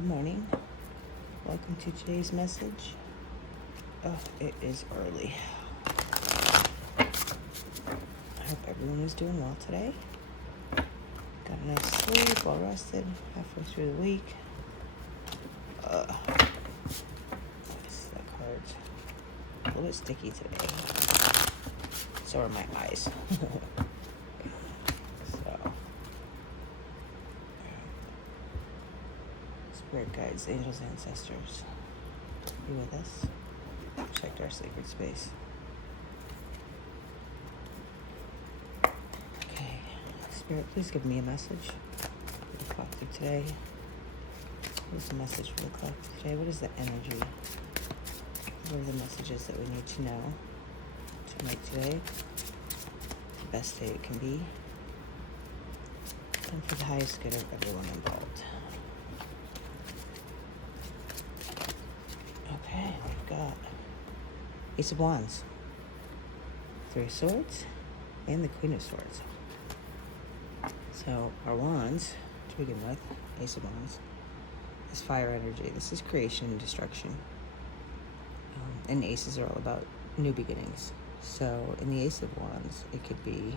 Good morning. Welcome to today's message. Oh, it is early. I hope everyone is doing well today. Got enough sleep, well rested, halfway through the week. This card's a little bit sticky today. So are my eyes. Spirit guides, angels, ancestors, be with us. Protect our sacred space. Okay, Spirit, please give me a message for the collective today. What is the message for the collective today? What is the energy? What are the messages that we need to know to make today the best day it can be, and for the highest good of everyone involved? Okay, we've got Ace of Wands, Three of Swords, and the Queen of Swords. So our wands, to begin with, Ace of Wands, is fire energy. This is creation and destruction. And aces are all about new beginnings. So in the Ace of Wands, it could be,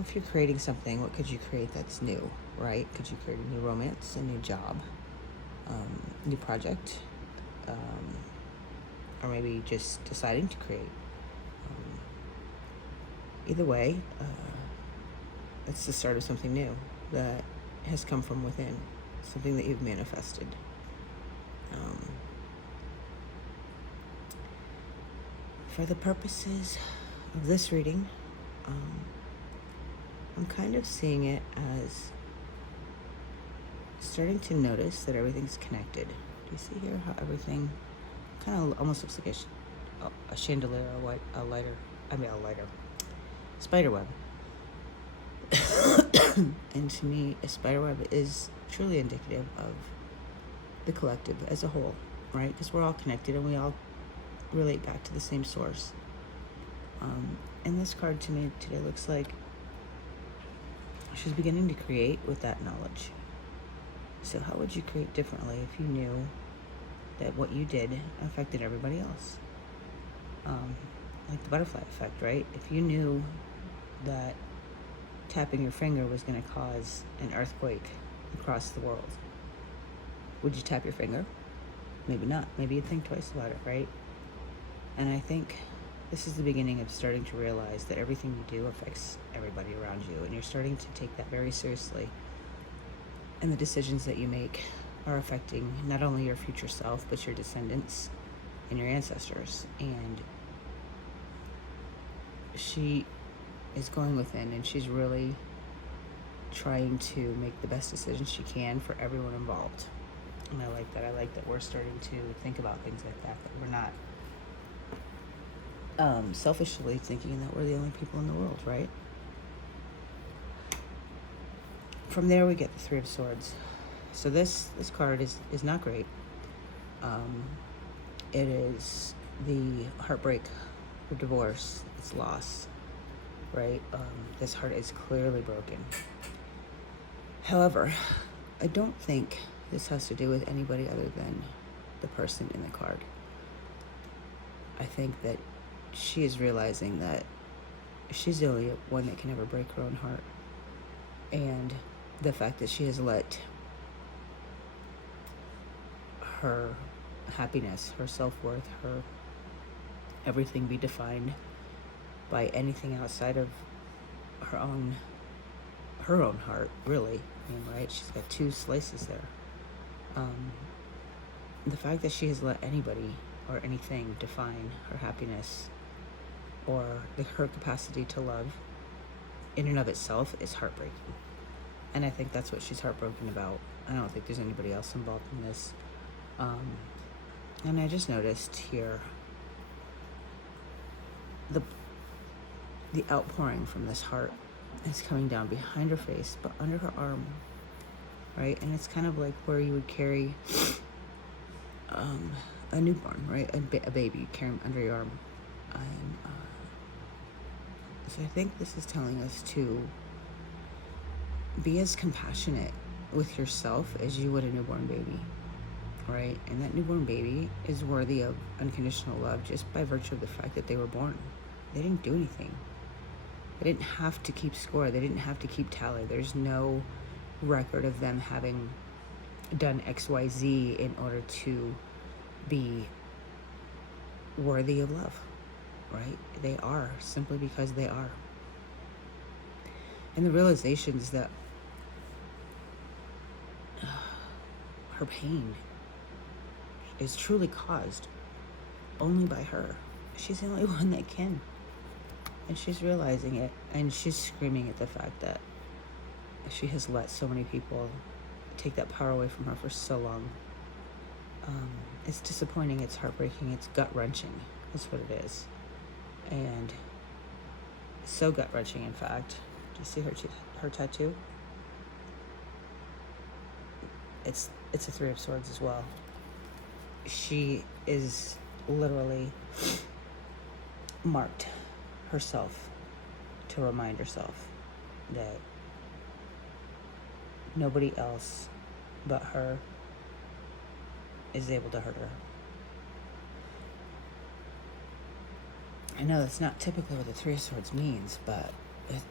if you're creating something, what could you create that's new, right? Could you create a new romance, a new job, new project, or maybe just deciding to create. Either way, it's the start of something new that has come from within, something that you've manifested. For the purposes of this reading, I'm kind of seeing it as starting to notice that everything's connected. Do you see here how everything kind of almost looks like a chandelier, a lighter, spider web. And to me, a spider web is truly indicative of the collective as a whole, right? Because we're all connected and we all relate back to the same source. And this card to me today looks like she's beginning to create with that knowledge. So how would you create differently if you knew that what you did affected everybody else? Like the butterfly effect, right? If you knew that tapping your finger was going to cause an earthquake across the world, would you tap your finger? Maybe not. Maybe you'd think twice about it, right? And I think this is the beginning of starting to realize that everything you do affects everybody around you, and you're starting to take that very seriously. And the decisions that you make are affecting not only your future self, but your descendants and your ancestors. And she is going within, and she's really trying to make the best decisions she can for everyone involved. And I like that. I like that we're starting to think about things like that we're not selfishly thinking that we're the only people in the world, right? From there, we get the Three of Swords. So this card is not great. It is the heartbreak, the divorce, it's loss, right? This heart is clearly broken. However, I don't think this has to do with anybody other than the person in the card. I think that she is realizing that she's the only one that can ever break her own heart. And the fact that she has let her happiness, her self-worth, her everything be defined by anything outside of her own heart, really. I mean, right? She's got two slices there. The fact that she has let anybody or anything define her happiness or her capacity to love in and of itself is heartbreaking. And I think that's what she's heartbroken about. I don't think there's anybody else involved in this. And I just noticed here the outpouring from this heart is coming down behind her face, but under her arm, right? And it's kind of like where you would carry a newborn, right? A baby, you carry him under your arm. And so I think this is telling us to be as compassionate with yourself as you would a newborn baby, right? And that newborn baby is worthy of unconditional love just by virtue of the fact that they were born. They didn't do anything. They didn't have to keep score. They didn't have to keep tally. There's no record of them having done XYZ in order to be worthy of love, right? They are, simply because they are. And the realizations that her pain is truly caused only by her. She's the only one that can. And she's realizing it, and she's screaming at the fact that she has let so many people take that power away from her for so long. It's disappointing, it's heartbreaking, it's gut-wrenching. That's what it is. And so gut-wrenching, in fact. Do you see her tattoo? It's a Three of Swords as well. She is literally marked herself to remind herself that nobody else but her is able to hurt her. I know that's not typically what the Three of Swords means, but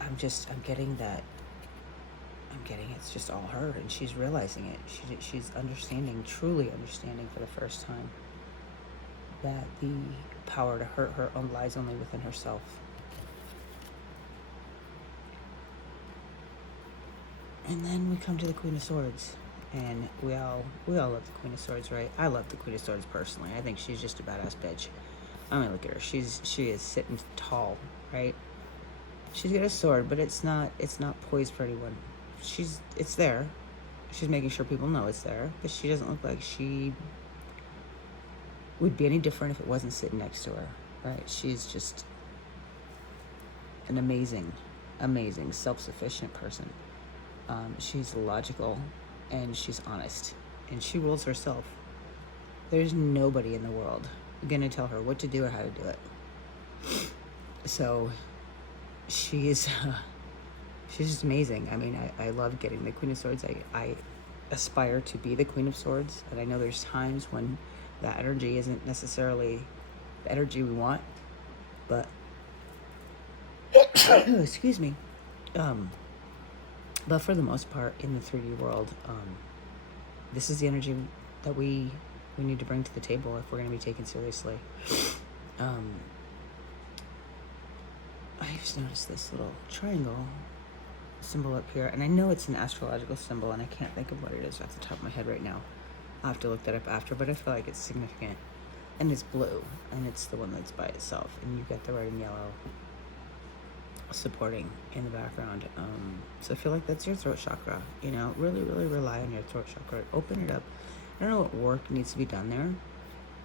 I'm getting it's just all her, and she's realizing it. She's truly understanding for the first time that the power to hurt her lies only within herself. And then we come to the Queen of Swords, and we all love the Queen of Swords, right? I love the Queen of Swords personally. I think she's just a badass bitch. I mean, look at her. She is sitting tall, right? She's got a sword, but it's not poised for anyone. It's there. She's making sure people know it's there, but she doesn't look like she would be any different if it wasn't sitting next to her, right? She's just an amazing, self-sufficient person. She's logical, and she's honest, and she rules herself. There's nobody in the world gonna tell her what to do or how to do it. So she's just amazing. I mean, I love getting the Queen of Swords. I aspire to be the Queen of Swords, and I know there's times when that energy isn't necessarily the energy we want, but excuse me. But for the most part, in the 3D world, this is the energy that we need to bring to the table if we're going to be taken seriously. I just noticed this little triangle symbol up here, and I know it's an astrological symbol, and I can't think of what it is off the top of my head right now. I'll have to look that up after, but I feel like it's significant. And it's blue, and it's the one that's by itself, and you've got the red and yellow supporting in the background. So I feel like that's your throat chakra. You know, really rely on your throat chakra. Open it up. I don't know what work needs to be done there,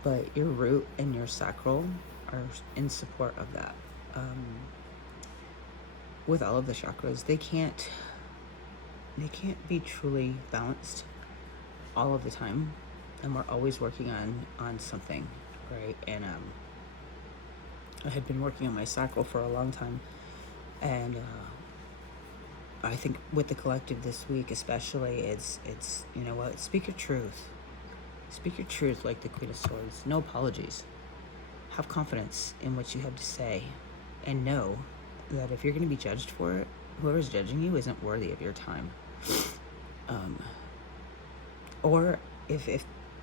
but your root and your sacral are in support of that. With all of the chakras, they can't be truly balanced all of the time, and we're always working on something, right? And I had been working on my sacral for a long time, and I think with the collective this week especially, it's you know what, speak your truth like the Queen of Swords. No apologies. Have confidence in what you have to say, and know that if you're going to be judged for it, whoever's judging you isn't worthy of your time. Or if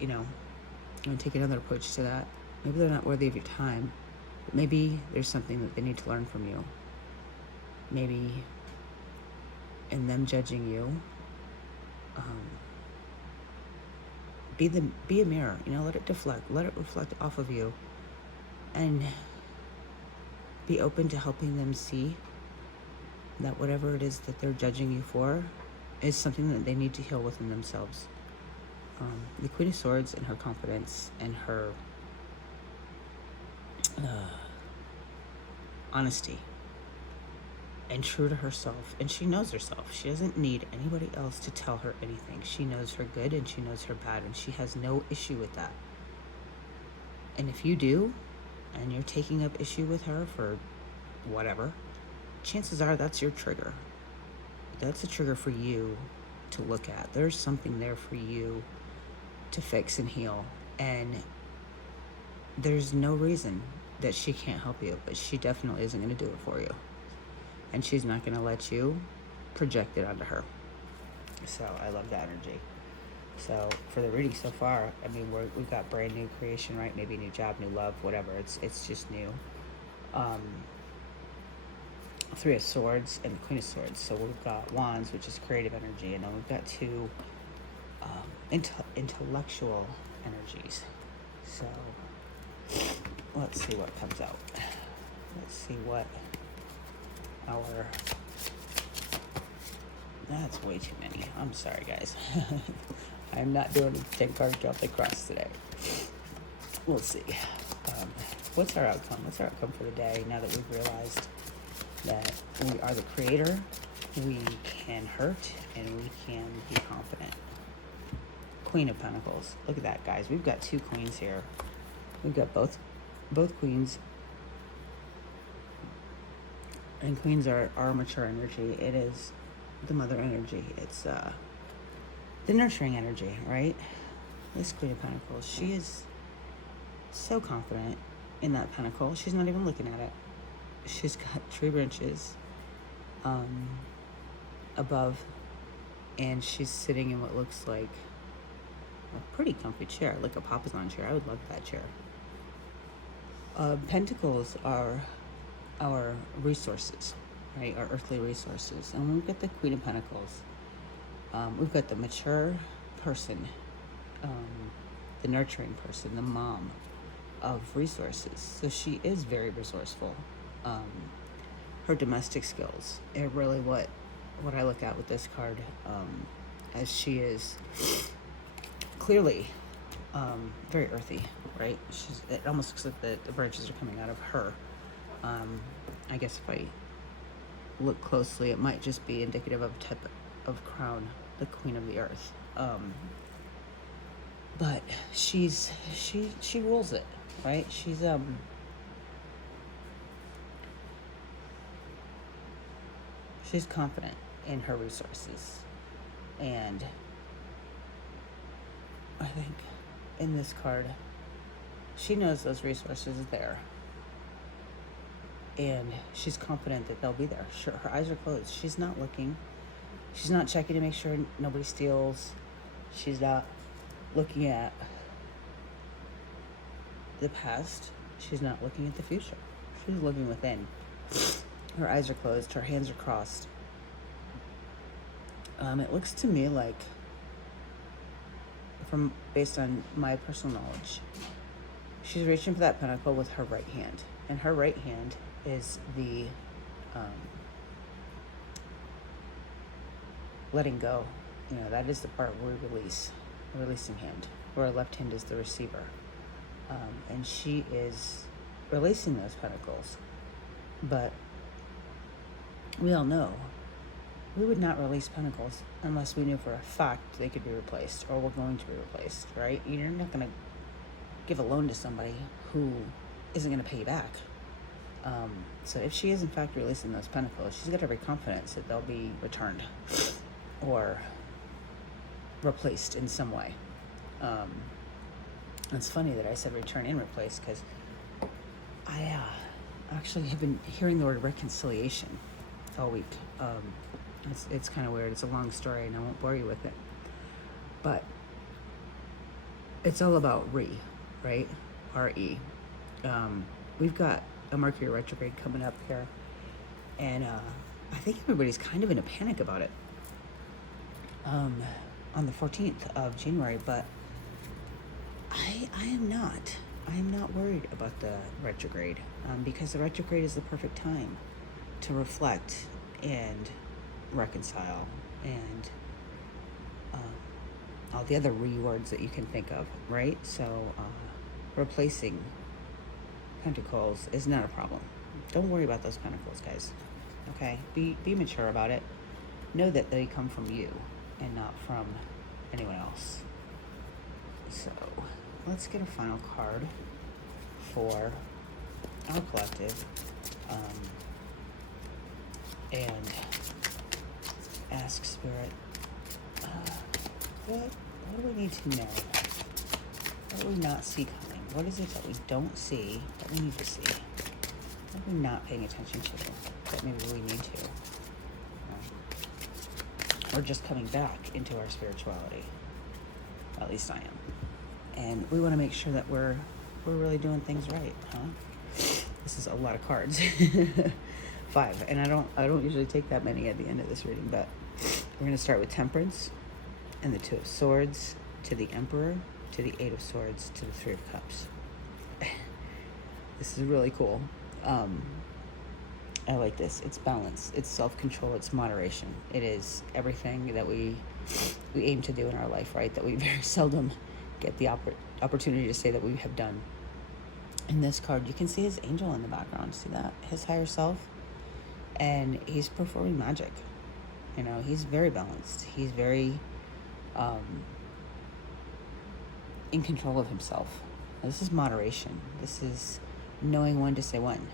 you know, I'm going to take another approach to that. Maybe they're not worthy of your time, but maybe there's something that they need to learn from you. Maybe in them judging you, be a mirror, you know, let it reflect off of you, and be open to helping them see that whatever it is that they're judging you for is something that they need to heal within themselves. The Queen of Swords and her confidence and her honesty and true to herself, and she knows herself. She doesn't need anybody else to tell her anything. She knows her good and she knows her bad, and she has no issue with that. And if you do, and you're taking up issue with her for whatever, chances are that's your trigger. that's a trigger for you to look at. There's something there for you to fix and heal. And there's no reason that she can't help you, but she definitely isn't going to do it for you. And she's not going to let you project it onto her. So I love that energy. So for the reading so far, I mean, we've got brand new creation, right? Maybe new job, new love, whatever. It's just new. Three of Swords and the Queen of Swords. So we've got Wands, which is creative energy, and then we've got two intellectual energies. So let's see what comes out. Let's see what our... That's way too many. I'm sorry, guys. I'm not doing a 10-card drop the cross today. We'll see. What's our outcome? What's our outcome for the day now that we've realized that we are the creator, we can hurt, and we can be confident? Queen of Pentacles. Look at that, guys. We've got two queens here. We've got both queens. And queens are our mature energy. It is the mother energy. It's the nurturing energy, right? This Queen of Pentacles, she is so confident in that pentacle. She's not even looking at it. She's got tree branches above, and she's sitting in what looks like a pretty comfy chair, like a papasan chair. I would love that chair. Pentacles are our resources, right? Our earthly resources. And when we've got the Queen of Pentacles, we've got the mature person, the nurturing person, the mom of resources. So she is very resourceful. Her domestic skills are really what I look at with this card, as she is clearly very earthy, right? It almost looks like the branches are coming out of her. I guess if I look closely, it might just be indicative of type of crown, the Queen of the Earth. But she rules it, right? She's confident in her resources, and I think in this card, she knows those resources are there, and she's confident that they'll be there. Sure, her eyes are closed. She's not looking. She's not checking to make sure nobody steals. She's not looking at the past. She's not looking at the future. She's looking within. Her eyes are closed. Her hands are crossed. It looks to me like, based on my personal knowledge, she's reaching for that pentacle with her right hand, and her right hand is the letting go. You know, that is the part where we release, the releasing hand, where our left hand is the receiver. And she is releasing those pentacles. But we all know we would not release pentacles unless we knew for a fact they could be replaced, or were going to be replaced, right? You're not going to give a loan to somebody who isn't going to pay you back. So if she is in fact releasing those pentacles, she's got every confidence that they'll be returned or replaced in some way. It's funny that I said return and replace, because I actually have been hearing the word reconciliation all week. It's kind of weird. It's a long story, and I won't bore you with it. But it's all about right? R-E. We've got a Mercury retrograde coming up here, and I think everybody's kind of in a panic about it on the 14th of January, but I am not. I am not worried about the retrograde, because the retrograde is the perfect time to reflect and reconcile, and all the other words that you can think of, right? So replacing pentacles is not a problem. Don't worry about those pentacles, guys. Okay? Be mature about it. Know that they come from you and not from anyone else. So let's get a final card for our collective. And ask Spirit, what do we need to know? What do we not see coming? What is it that we don't see that we need to see? What are we not paying attention to that maybe we need to? We're just coming back into our spirituality. At least I am. And we want to make sure that we're really doing things right, huh? This is a lot of cards. 5. And I don't usually take that many at the end of this reading, but we're going to start with Temperance and the 2 of Swords to the Emperor to the 8 of Swords to the 3 of Cups. This is really cool. I like this. It's balance. It's self-control. It's moderation. It is everything that we aim to do in our life, right? That we very seldom get the opportunity to say that we have done. In this card, you can see his angel in the background. See that? His higher self. And he's performing magic. You know, he's very balanced. He's very in control of himself. This is moderation. This is knowing when to say when.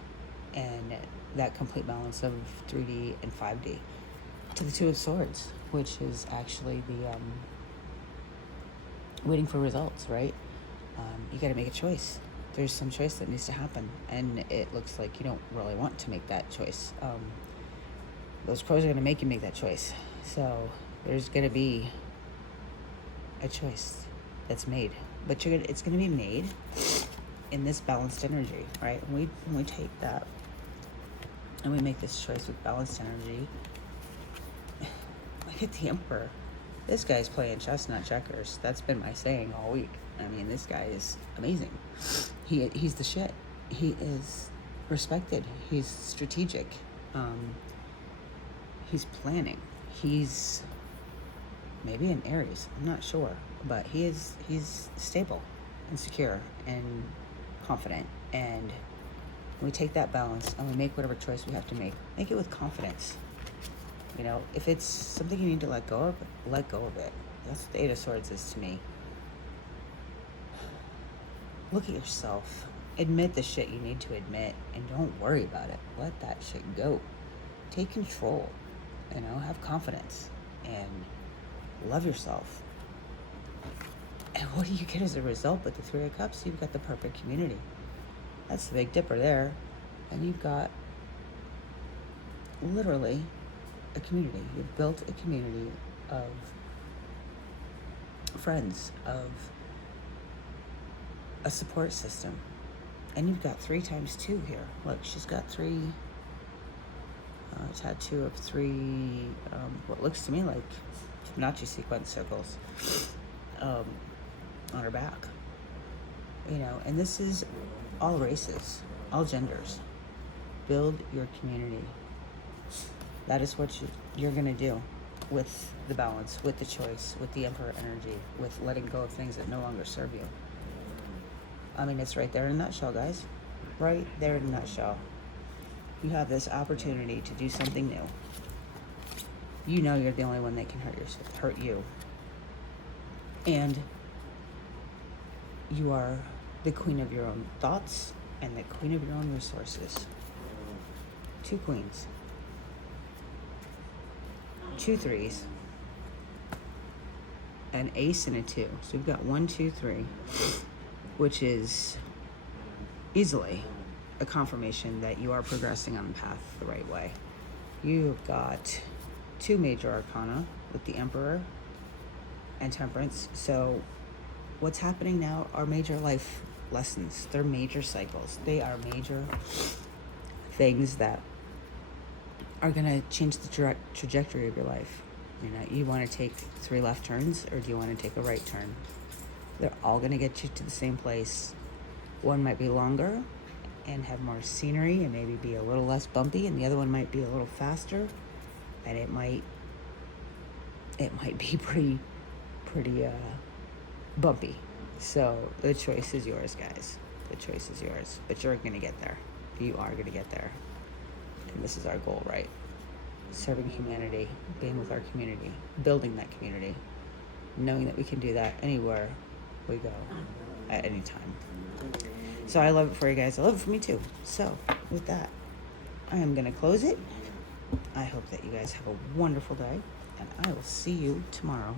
And that complete balance of 3D and 5D. To the 2 of Swords, which is actually the waiting for results, right? You got to make a choice. There's some choice that needs to happen, and it looks like you don't really want to make that choice. Those crows are going to make you make that choice. So there's going to be a choice that's made, but it's going to be made in this balanced energy, right? When we take that and we make this choice with balanced energy, look at the Emperor. This guy's playing chess, not checkers. That's been my saying all week. I mean, this guy is amazing. He's the shit. He is respected. He's strategic. He's planning. He's maybe an Aries. I'm not sure, but he's stable and secure and confident. And we take that balance and we make whatever choice we have to make it with confidence. You know, if it's something you need to let go of, let go of it. That's what the 8 of Swords is to me. Look at yourself. Admit the shit you need to admit and don't worry about it. Let that shit go. Take control. You know, have confidence and love yourself. And what do you get as a result with the 3 of Cups? You've got the perfect community. That's the Big Dipper there. And you've got literally a community. You've built a community of friends, of a support system. And you've got 3 times 2 here. Look, she's got 3, tattoo of 3, what looks to me like Fibonacci sequence circles on her back. You know, and this is all races, all genders. Build your community. That is what you're going to do with the balance, with the choice, with the Emperor energy, with letting go of things that no longer serve you. I mean, it's right there in a nutshell, guys. Right there in a nutshell. You have this opportunity to do something new. You know you're the only one that can hurt you. And you are the queen of your own thoughts and the queen of your own resources. 2 queens. 2 3s. An ace and a 2. So we've got 1, 2, 3, which is easily a confirmation that you are progressing on the path the right way. You've got 2 major arcana with the Emperor and Temperance. So what's happening now are major life lessons. They're major cycles. They are major things that are going to change the trajectory of your life. You know, you want to take 3 left turns, or do you want to take a right turn? They're all going to get you to the same place. One might be longer and have more scenery and maybe be a little less bumpy, and the other one might be a little faster, and it might be pretty bumpy. So the choice is yours, guys. The choice is yours, but you're going to get there. You are going to get there. And this is our goal, right? Serving humanity, being with our community, building that community, knowing that we can do that anywhere we go, at any time. So I love it for you guys. I love it for me too. So with that, I am going to close it. I hope that you guys have a wonderful day. and I will see you tomorrow.